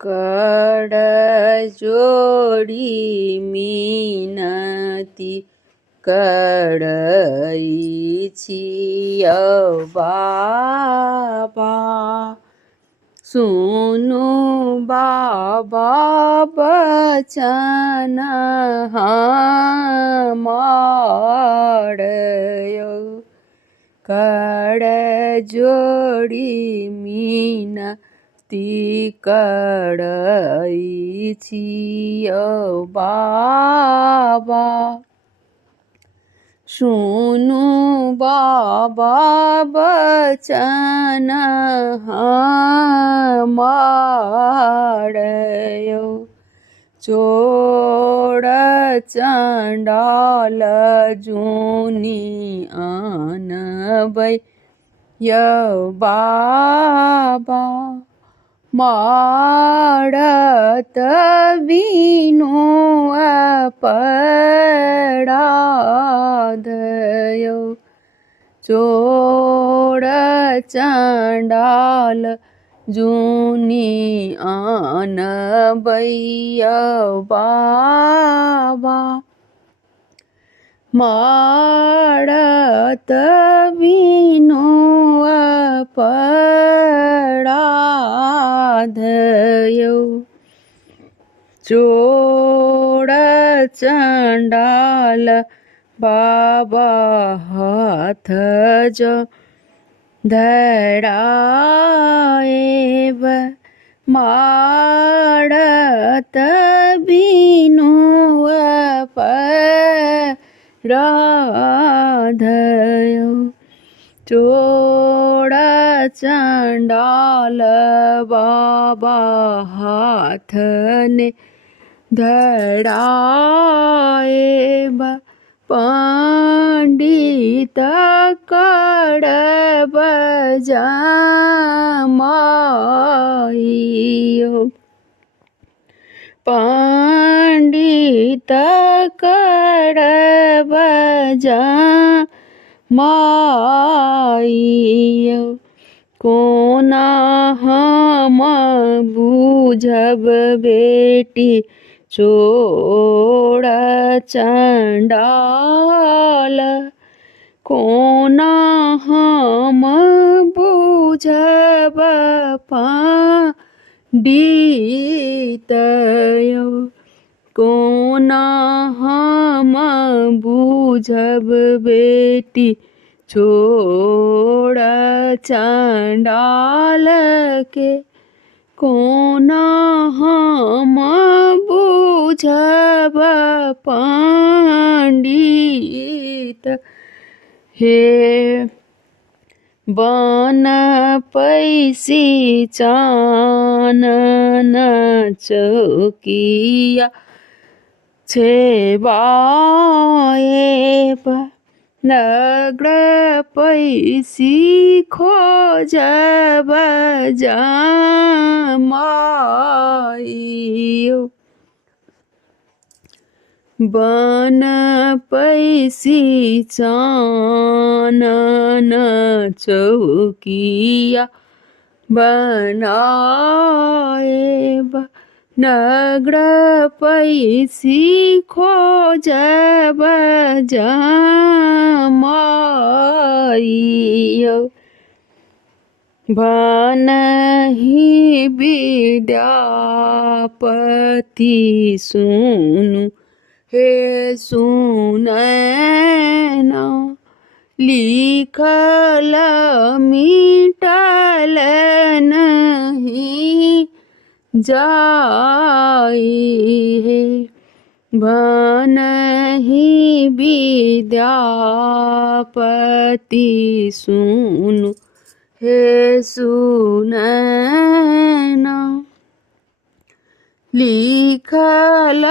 कर जोड़ी मिनती करै छियौ बाबा। सुनु बाबा बचन हमर यौ। कर जोड़ी मिनती करै छियौ बाबा। सुनु बाबा बचन हमर यौ। चोर चंडाल जुनी आनबै यौ बाबा। मारत बिनु अपराध यौ। चोर चंडाल जुनी आनबै यौ बाबा। मारत बिनु अपराध यौ। चोर चंडाल बाबा हाथ जो धराएब। मारत बिनु अपराध यौ। चोर चंडाल बाबा हाथ ने धराएब। पंडित करब जमाइयो। पंडित करब जमाइयो। कोना हम बुझब बेटी चोर चंडाल। कोना हम बुझब पंडित यौ। कोना हम बुझब बेटी चोर चंडाल के। कोना हम बुझब पंडित। हे बन पैसी चानन चौकिया छेबाएब। नग्र पैसी खोजब जमाइयो। बन पैसी चानन चौकिया बनाएब। नग्र पैसी खोजब जमाइयो। बनहि विद्यापति सुनु हे सुनैना। लिखल मिटल नहीं जाई है। बनहि विद्यापति सुनु हे सुनैना। लिखल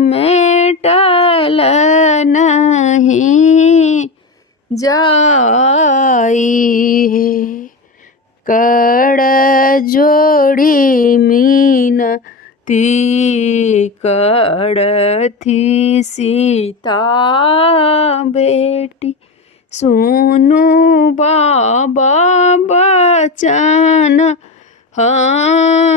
मेटल नहीं जाई है। कर जोड़ी मिनती करथी सीता बेटी। सुनु बाबा बचन हाँ